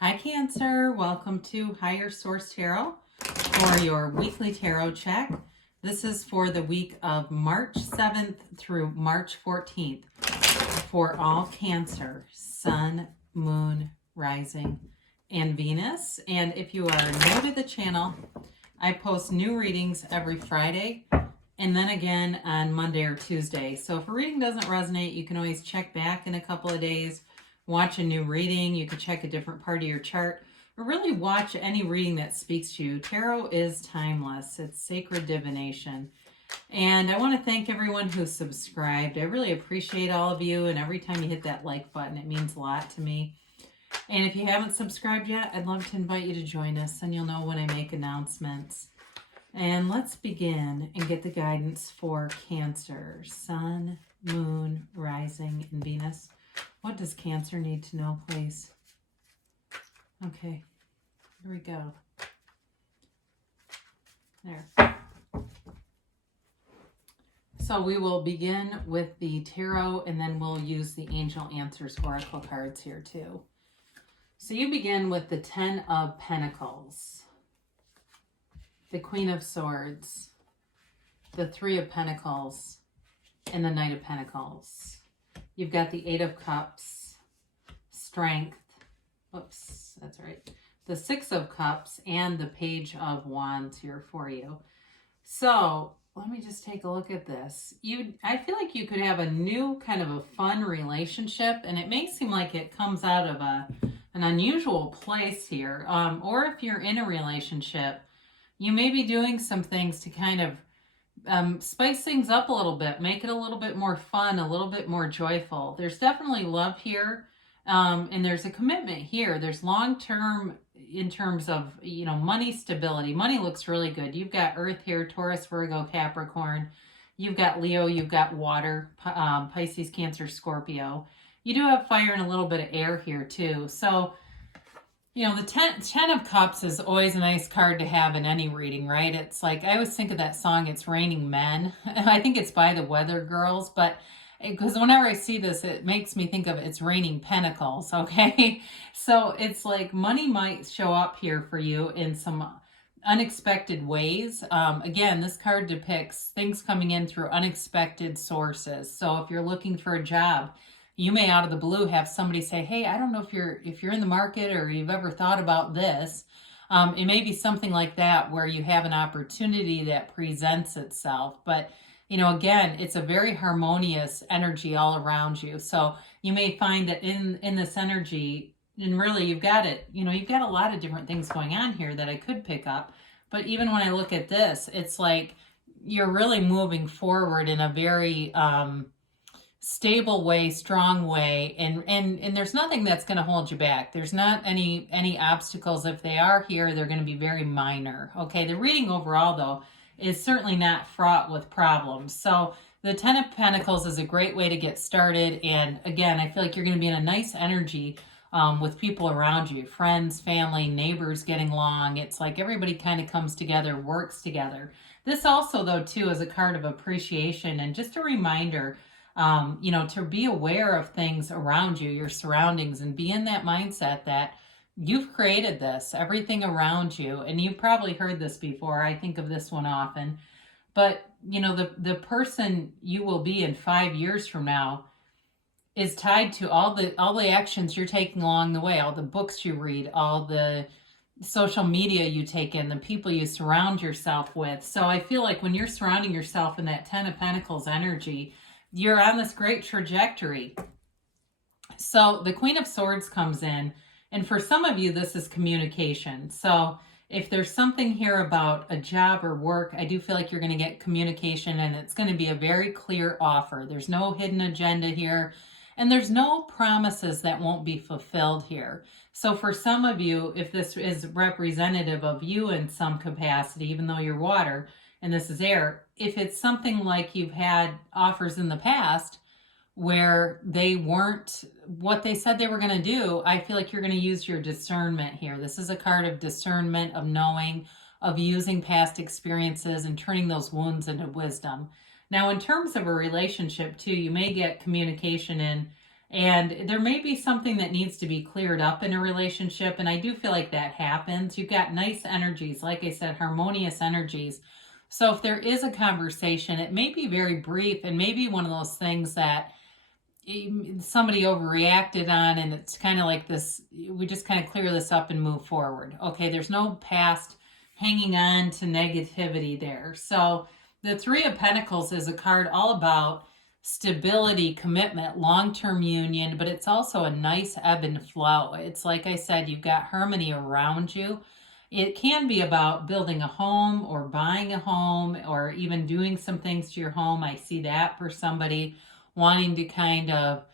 Hi Cancer, welcome to Higher Source Tarot for your weekly tarot check. This is for the week of March 7th through March 14th for all Cancer, Sun, Moon, Rising, and Venus. And if you are new to the channel, I post new readings every Friday and then again on Monday or Tuesday. So if a reading doesn't resonate, you can always check back in a couple of days, watch a new reading. You could check a different part of your chart, or really watch any reading that speaks to you. Tarot is timeless. It's sacred divination. And I want to thank everyone who subscribed. I really appreciate all of you. And every time you hit that like button, it means a lot to me. And if you haven't subscribed yet, I'd love to invite you to join us, and you'll know when I make announcements. And let's begin and get the guidance for Cancer, Sun, Moon, Rising, and Venus. What does Cancer need to know, please? Okay, here we go. There. So we will begin with the tarot, and then we'll use the Angel Answers Oracle cards here too. So you begin with the 10 of Pentacles, the Queen of Swords, the 3 of Pentacles, and the Knight of Pentacles. You've got the 8 of Cups, Strength, oops, that's right, the 6 of Cups, and the Page of Wands here for you. So let me just take a look at this. I feel like you could have a new kind of a fun relationship, and it may seem like it comes out of an unusual place here. Or if you're in a relationship, you may be doing some things to kind of spice things up a little bit, make it a little bit more fun, a little bit more joyful. There's definitely love here, and there's a commitment here. There's long-term in terms of, money stability. Money looks really good. You've got Earth here, Taurus, Virgo, Capricorn. You've got Leo, you've got water, Pisces, Cancer, Scorpio. You do have fire and a little bit of air here too. So, the 10 of Cups is always a nice card to have in any reading, right? It's like, I always think of that song, It's Raining Men. I think it's by the Weather Girls, but because whenever I see this, it makes me think of It's Raining Pentacles, okay? So it's like money might show up here for you in some unexpected ways. Again, this card depicts things coming in through unexpected sources. So if you're looking for a job, you may out of the blue have somebody say, hey, I don't know if you're in the market or you've ever thought about this. It may be something like that where you have an opportunity that presents itself. But, again, it's a very harmonious energy all around you. So you may find that in this energy, and really you've got it, you've got a lot of different things going on here that I could pick up. But even when I look at this, it's like you're really moving forward in a very stable way, strong way, and there's nothing that's going to hold you back. There's not any obstacles. If they are here, they're going to be very minor. Okay, the reading overall though is certainly not fraught with problems. So the 10 of Pentacles is a great way to get started. And again, I feel like you're going to be in a nice energy with people around you, friends, family, neighbors getting along. It's like everybody kind of comes together, works together. This also though too is a card of appreciation and just a reminder to be aware of things around you, your surroundings, and be in that mindset that you've created this, everything around you. And you've probably heard this before. I think of this one often. But, the person you will be in 5 years from now is tied to all the actions you're taking along the way, all the books you read, all the social media you take in, the people you surround yourself with. So I feel like when you're surrounding yourself in that 10 of Pentacles energy, you're on this great trajectory. So the Queen of Swords comes in, and for some of you, this is communication. So if there's something here about a job or work, I do feel like you're going to get communication, and it's going to be a very clear offer. There's no hidden agenda here, and there's no promises that won't be fulfilled here. So for some of you, if this is representative of you in some capacity, even though you're water, and this is air, if it's something like you've had offers in the past where they weren't what they said they were going to do, I feel like you're going to use your discernment here. This is a card of discernment, of knowing, of using past experiences and turning those wounds into wisdom. Now, in terms of a relationship too, you may get communication in And there may be something that needs to be cleared up in a relationship. And I do feel like that happens. You've got nice energies, like I said, harmonious energies. So if there is a conversation, it may be very brief and maybe one of those things that somebody overreacted on, and it's kind of like this, we just kind of clear this up and move forward. Okay, there's no past hanging on to negativity there. So the Three of Pentacles is a card all about stability, commitment, long-term union, but it's also a nice ebb and flow. It's like I said, you've got harmony around you. It can be about building a home or buying a home or even doing some things to your home. I see that for somebody wanting to kind of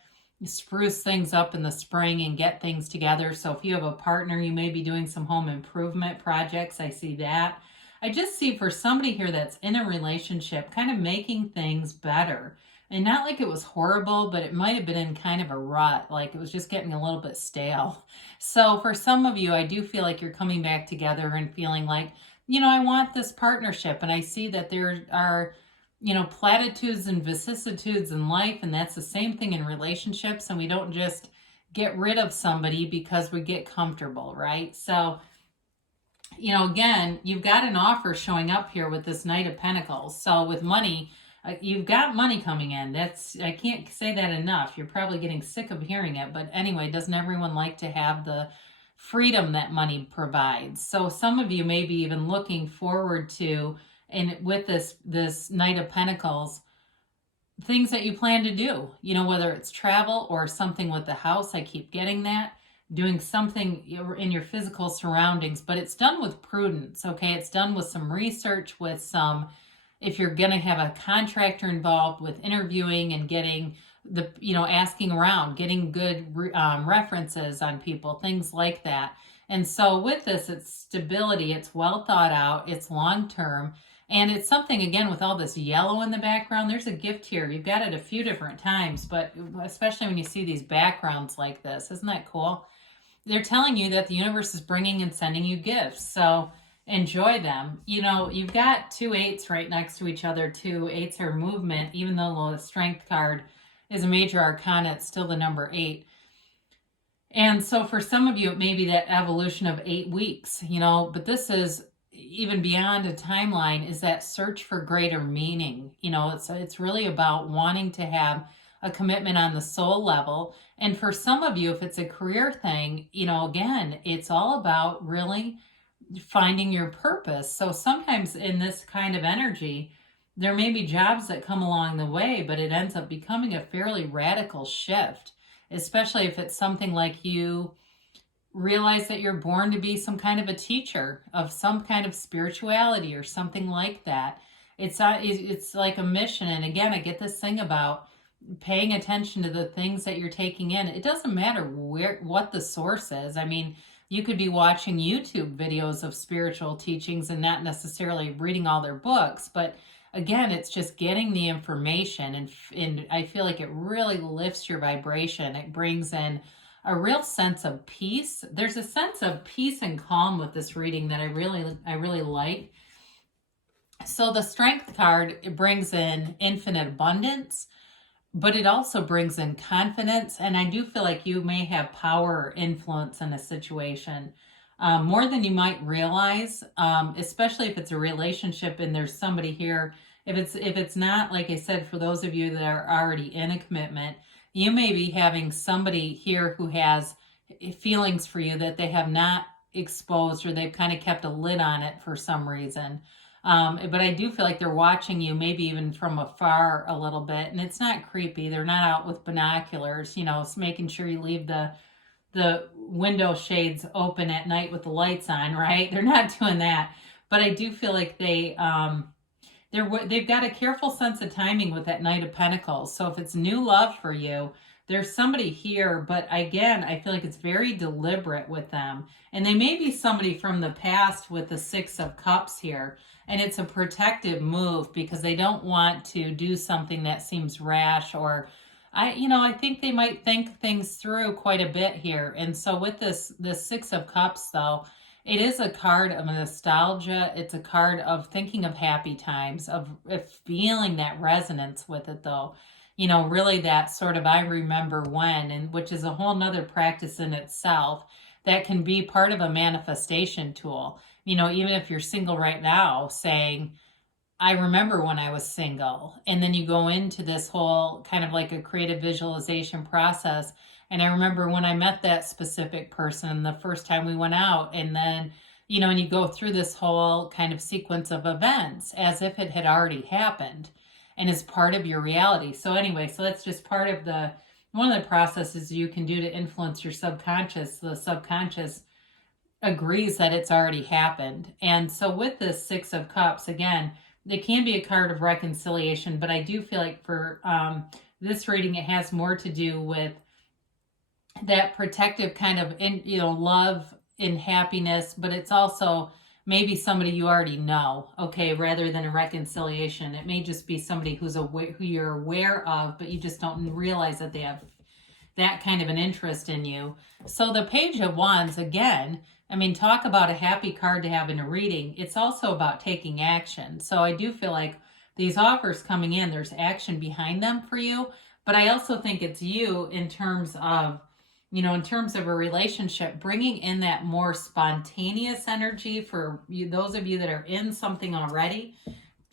spruce things up in the spring and get things together. So if you have a partner, you may be doing some home improvement projects. I see that. I just see for somebody here that's in a relationship, kind of making things better. And not like it was horrible, but it might have been in kind of a rut, like it was just getting a little bit stale. So for some of you, I do feel like you're coming back together and feeling like, I want this partnership. And I see that there are, platitudes and vicissitudes in life, and that's the same thing in relationships. And we don't just get rid of somebody because we get comfortable, right? So, again, you've got an offer showing up here with this Knight of Pentacles. So with money, you've got money coming in. I can't say that enough. You're probably getting sick of hearing it, but anyway, doesn't everyone like to have the freedom that money provides? So some of you may be even looking forward to, and with this Knight of Pentacles, things that you plan to do, whether it's travel or something with the house. I keep getting that. Doing something in your physical surroundings, but it's done with prudence, okay? It's done with some research, with some, if you're going to have a contractor involved, with interviewing and getting the, asking around, getting good references on people, things like that. And so with this, it's stability, it's well thought out, it's long-term, and it's something, again, with all this yellow in the background, there's a gift here. You've got it a few different times, but especially when you see these backgrounds like this, isn't that cool? They're telling you that the universe is bringing and sending you gifts. So enjoy them. You've got 2 8s right next to each other. 2 8s are movement, even though the Strength card is a major arcana, it's still the number 8. And so for some of you, it may be that evolution of 8 weeks, but this is even beyond a timeline, is that search for greater meaning. It's really about wanting to have a commitment on the soul level. And for some of you, if it's a career thing, again, it's all about really finding your purpose. So sometimes in this kind of energy, there may be jobs that come along the way, but it ends up becoming a fairly radical shift, especially if it's something like you realize that you're born to be some kind of a teacher of some kind of spirituality or something like that. It's like a mission. And again, I get this thing about paying attention to the things that you're taking in. It doesn't matter what the source is. I mean, you could be watching YouTube videos of spiritual teachings and not necessarily reading all their books, but again, it's just getting the information, and I feel like it really lifts your vibration. It brings in a real sense of peace. There's a sense of peace and calm with this reading that I really like. So the Strength card, it brings in infinite abundance, but it also brings in confidence. And I do feel like you may have power or influence in a situation more than you might realize, especially if it's a relationship and there's somebody here. If it's not, like I said, for those of you that are already in a commitment, you may be having somebody here who has feelings for you that they have not exposed, or they've kind of kept a lid on it for some reason. But I do feel like they're watching you, maybe even from afar a little bit, and it's not creepy. They're not out with binoculars, it's making sure you leave the window shades open at night with the lights on, right? They're not doing that. But I do feel like they've got a careful sense of timing with that Knight of Pentacles. So if it's new love for you, there's somebody here, but again, I feel like it's very deliberate with them. And they may be somebody from the past with the 6 of Cups here. And it's a protective move because they don't want to do something that seems rash, or I think they might think things through quite a bit here. And so with this 6 of Cups, though, it is a card of nostalgia. It's a card of thinking of happy times, of feeling that resonance with it, though. you know, really that sort of I remember when, and which is a whole nother practice in itself that can be part of a manifestation tool. You know, even if you're single right now, saying, I remember when I was single. And then you go into this whole kind of like a creative visualization process. And I remember when I met that specific person the first time we went out. And then, you know, and you go through this whole kind of sequence of events as if it had already happened and is part of your reality. So anyway, so that's just part of one of the processes you can do to influence your subconscious. The subconscious agrees that it's already happened. And so with this Six of Cups, again, it can be a card of reconciliation, but I do feel like for this reading, it has more to do with that protective kind of, love and happiness, but it's also maybe somebody you already know, okay, rather than a reconciliation. It may just be somebody who you're aware of, but you just don't realize that they have that kind of an interest in you. So the Page of Wands, again, I mean, talk about a happy card to have in a reading. It's also about taking action. So I do feel like these offers coming in, there's action behind them for you. But I also think it's you in terms of, in terms of a relationship, bringing in that more spontaneous energy for you, those of you that are in something already.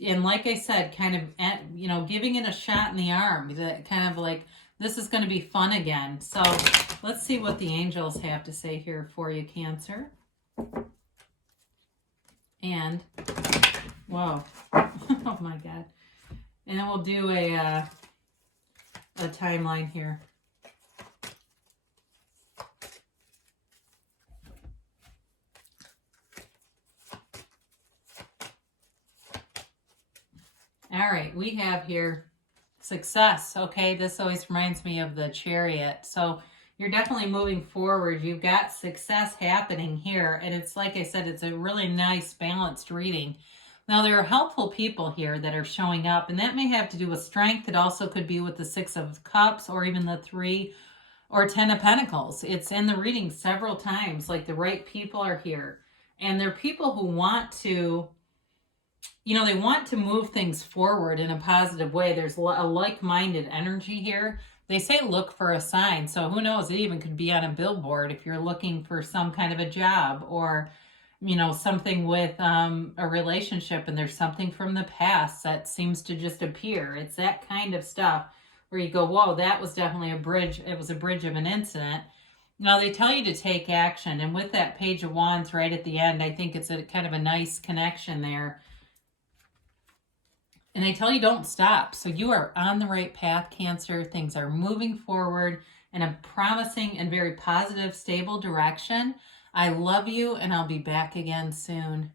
And like I said, kind of, giving it a shot in the arm, that kind of like, this is going to be fun again. So let's see what the angels have to say here for you, Cancer. And, whoa, oh my God. And then we'll do a timeline here. All right, we have here success. Okay, this always reminds me of the Chariot. So you're definitely moving forward. You've got success happening here. And it's like I said, it's a really nice balanced reading. Now there are helpful people here that are showing up, and that may have to do with strength. It also could be with the Six of Cups or even the 3 or 10 of Pentacles. It's in the reading several times, like the right people are here. And they're people who want to, they want to move things forward in a positive way. There's a like-minded energy here. They say look for a sign. So who knows? It even could be on a billboard if you're looking for some kind of a job or, something with a relationship, and there's something from the past that seems to just appear. It's that kind of stuff where you go, whoa, that was definitely a bridge. It was a bridge of an incident. Now they tell you to take action. And with that Page of Wands right at the end, I think it's a kind of a nice connection there. And they tell you don't stop. So you are on the right path, Cancer. Things are moving forward in a promising and very positive, stable direction. I love you, and I'll be back again soon.